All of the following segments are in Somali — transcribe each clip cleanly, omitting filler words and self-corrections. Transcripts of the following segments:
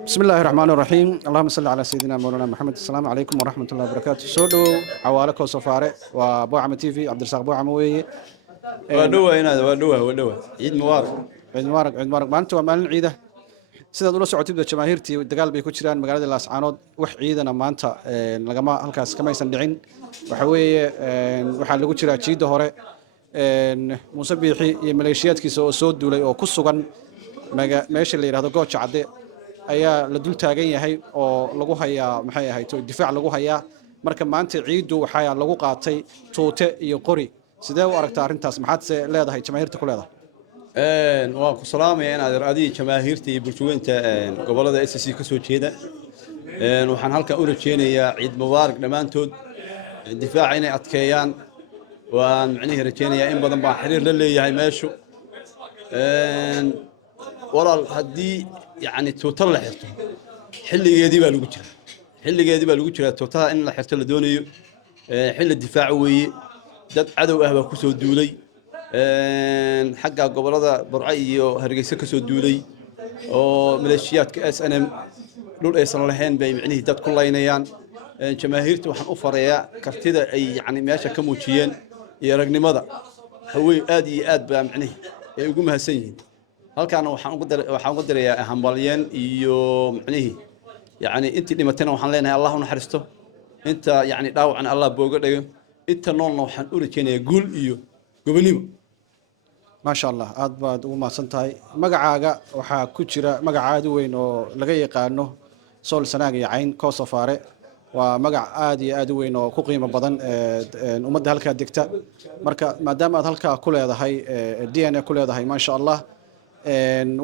بسم الله الرحمن الرحيم اللهم صل على سيدنا مولانا محمد. السلام عليكم ورحمة الله وبركاته. سودو عوالك وصفارة وابو عم تي في عبد الرزاق ابو عموي. ودوه هنا ودوه عيد مبارك. عيد مبارك عيد مبارك. ما انتم مالين عيده sidaad ula socotid jamaahirtii dagaal bay ku jiraan magaalada Laascaanood wax ciidana maanta lagama halkaas kama aysan dhicin. Waxa weeye waxa lagu jiraa jiida hore Muuse Biixi iyo maleeshiyaadkiisa oo soo duulay oo ku sugan meesha la yiraahdo Gooja Cadde ayaa la dul taagan yahay oo lagu hayaa maxay ahayd difaac lagu hayaa. Marka maanta ciidu waxa lagu qaatay tuute iyo qori. Sidee u aragtaa arrintaas? Maxaad leedahay jamaahirta ku leedahay? waan ku salaamayaa inaad raadii jamaahirta iyo bulshooyinka gobolada SSC ka soo jeeda waxaan halka u rajeynayaa ciid mubaarak dhamaantood difaaca inay adkeeyaan waan macnaheedu rajeynayaa in badan baan xiriir la leeyahay meeshu walaal hadii yani tuutal la xirto xilligeedii baa lagu jiraa tuutada in la xirto la doonayo xilli difaac weeye dad cadow ah baa ku soo duulay xagga gobolada Burco iyo Hargeysa ka soo duulay oo maleeshiyaadka SNM dhul aysan lahayn bay macnaheedu dad ku laynayaan jamaahirtu waxaan u farayaa kartida ay yani meesha ka muujiyeen iyo ragnimada haway aad iyo aad baa macnaheedu ay ugu mahadsan yihiin halkaana waxaan ugu dirayaa hambaliyeen iyo macnaheedu yani intii dhimatayna waxaan leenahay Allah u naxariisto inta yani dhaawacna Allah booga dhago inta noolna waxaan u rajeynayaa guul iyo gobonimo. ما شاء الله aad baad ugu mahadsan tahay magacaaga waxa ku jira magac aad u weyn oo laga yaqaano Sool Sanaag iyo Cayn Koosafaare waa magac aad iyo aad u weyn oo ku qiimo badan ummadda halka degta marka maadaama aad halka ku leedahay DNA ku leedahay ma sha Allah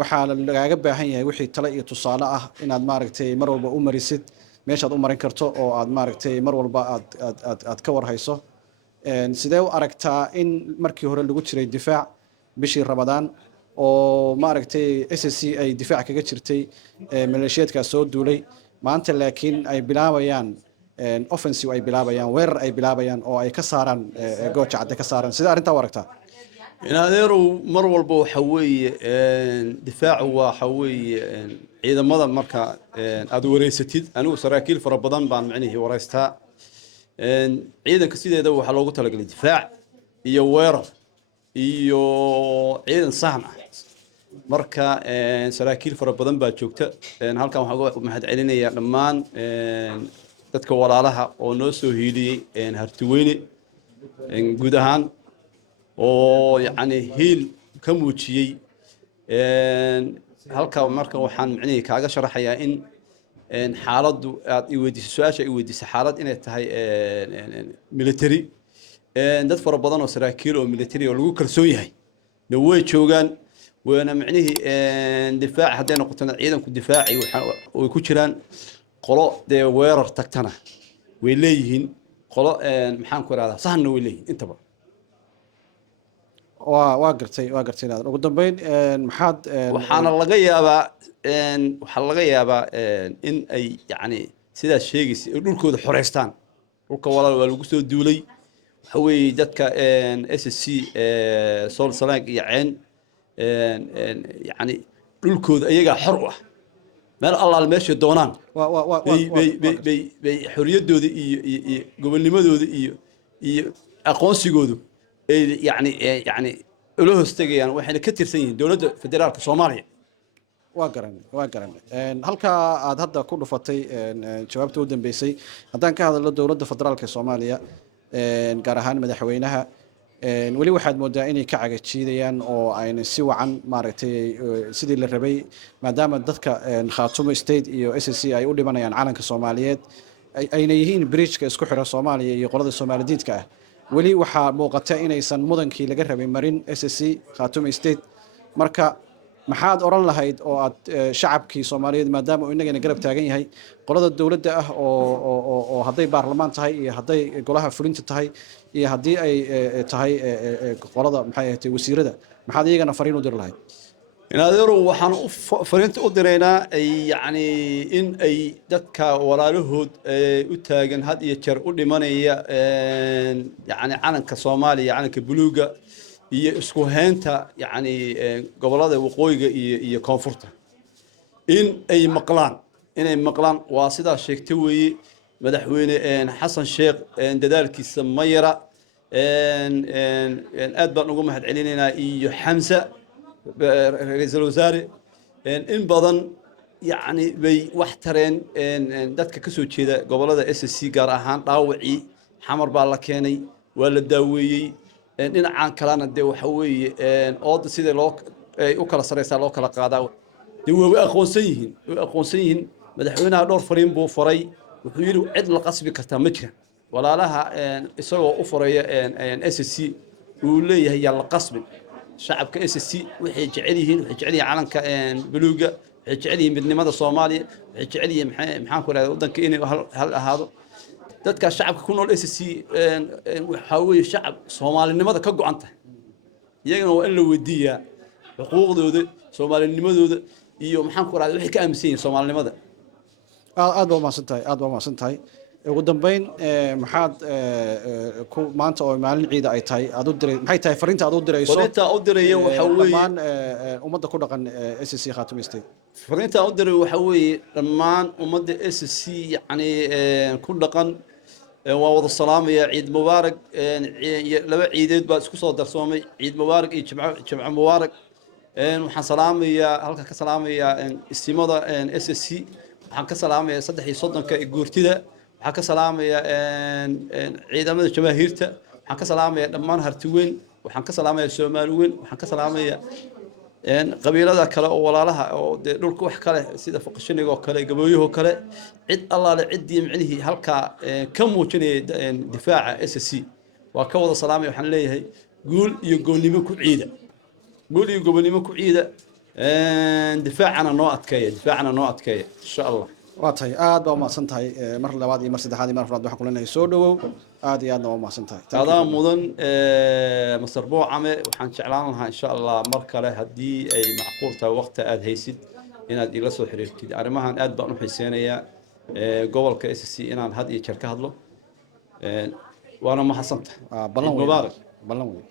waxa lagaaga baahan yahay wixii talo iyo tusaale ah inaad maaragtay mar walba u marisid meeshaad u marin karto oo aad maaragtay mar walba aad ka warhayso sidee u aragtaa in markii hore lagu jiray difaac bishii Ramadaan oo maaragtay SSC ay difaac kaga jirtay maleeshiyaadka soo duulay maanta laakiin ay bilaabayaan offensive ay bilaabayaan weerar ay bilaabayaan oo ay ka saaraan Gooja Cadde ka saaraan sida arrinta u aragtaa in adeeru mar walba waxa weeye difaacu waxa weeye ciidamada marka aad wareysatid anigu saraakiil fara badan baan macnaheedu wareystaa ciidanka sideeda waxa loogu talagalay difaac iyo weerar iyo ciidan sahan ah marka saraakiil fara badan baa joogta halkan waxaan mahad celinayaa dhammaan dadka walaalaha oo noo soo hiiliyay hartiweyne guud ahaan oo yani hiil ka muujiyay halka marka waxaan macnaheedu kaaga sharaxayaa in xaaladdu aad i weydiisay su'aasha i weydiisay xaalad inay tahay military dad fara badan oo saraakiil oo military oo lagu kalsoon yahay way joogaan weena macnaheedu difaac haday noqoto ciidanku difaaci way ku jiraan qolo de weerar tagtana way leeyihiin qolo maxaan ku raada sahanna way leeyihiin intaba waa gartay ugu dambeyn maxaad waxaana laga yaabaa in ay yani sidaas sheegaysay dhulkooda xoreystaan dhulka walaal waa lagu soo duulay waxa weeye dadka SSC Sool Sanaag iyo Cayn yani dhulkooda iyaga xor u ah meel Allah meesha doonaan bay xoriyadooda iyo gobonnimadooda iyo aqoonsigooda يعني له استجيان وإحنا كتير سنين دولة فدرال كصوماليا. واقرن halka aad hadda ku dhufatay jawaabta u dambeysay haddaan ka hadalno dowladda federaalka Soomaaliya gaar ahaan madaxweynaha wali waxaad moodaa inay ka cagajiidayaan oo ayna si wacan maaragtay sidii la rabay maadaama dadka Khaatumo State iyo SSC ay u dhimanayaan calanka Soomaaliyeed ayna yihiin bridge-ka isku xira Soomaaliya iyo qolada Soomaalidiidka ah wali waxa muuqata inaysan mudankii laga rabay marin SSC Khaatumo State marka maxaad oran lahayd oo aad shacabkii Soomaaliyeed maadaama uu inagana garab taagan yahay qolada dawladda ah oo haday baarlamaan tahay iyo haday golaha fulinta tahay iyo hadii ay tahay qolada maxay ahayd wasiirada maxaad iyagana fariin u dir lahayd in adeero waxaan fariinta u direynaa yani in ay dadka walaalahood u taagan had iyo jeer u dhimanaya yani calanka Soomaaliya calanka buluuga iyo isku heenta yani gobolada waqooyiga iyo koonfurta in ay maqlaan inay maqlaan waa sidaa sheegtay weeye madaxweyne xasan sheekh dadaalkiisa ma yara aad baan ugu mahad celinaynaa iyo xamsa ra'iisul wasaare in badan yacni bay wax tareen dadka ka soo jeeda gobollada SSC gaar ahaan dhaawacii xamar baa la keenay waa la daaweeyey dhinacaan kalena dee waxa weeye ooda sida loo u kala sareysaa loo kala qaadaa dee way aqoonsan yihiin madaxweynaha dhowr fariin buu faray wuxuu yidhi cid la qasbi kartaa ma jiraan walaalaha isagoo u furaya SSC uu leeyahay yaa la qasbin shacabka SSC waxay jecel yihiin calanka buluuga waxay jecel yihiin midnimada Soomaaliya waxay jecel yihiin maxaan ku raadin wadanka inay hal ahaado dadka shacabka ku nool SSC waxa weeye shacab Soomaalinimada ka go'an tahay iyagana waa in la weydiiyaa xuquuqdooda Soomaalinimadooda iyo maxaan ku raadin waxay ka aaminsan yihiin Soomaalinimada aad baa mahadsan tahay ugu dambeyn maxaad ku maanta oo maalin ciida ay tahay aad u diray maxay tahay fariinta aad u dirayso fariinta u diraya waxa weeye dhammaan ummadda ku dhaqan SSC Khaatume State fariinta u diray waxa weeye dhammaan ummadda SSC yacni ku dhaqan waa wada salaamaya ciid mubaarak laba ciideed baa isku soo darsoomay ciid mubaarak iyo jimco mubaarak waxaan salaamayaa halka ka salaamayaa istimada SSC waxaan ka salaamayaa 3 iyo guurtida waxaan ka salaamayaa ciidamada jamaahiirta waxaan ka salaamayaa dhammaan hartiweyn waxaan ka salaamayaa Soomaaliweyn waxaan ka salaamayaa qabiilada kale oo walaalaha oo dhulka wax kale sida faqashiniga oo kale gabooyaha kale cid allaale cidii micnihii halka ka muujinay difaaca SSC waa ka wada salaamay waxaan leeyahay guul iyo goolnimo ku ciida difaacana noo adkeeya insha Allah waa tahay aad baa umahadsan tahay mar labaad iyo mar saddexaad iyo mar afraad waxaan kulenahay soo dhawow aad iyo aadna waa umahadsan tahay adaa mudan Masar Boocame waxaan jeclaan lahaa insha Allah mar kale haddii ay macquul tahay waqti aad haysid inaad ila soo xiriirtid arrimahan aad baan u xiiseenayaa gobolka SSC inaan had iyo jeer ka hadlo waana mahadsantahay ballan weyn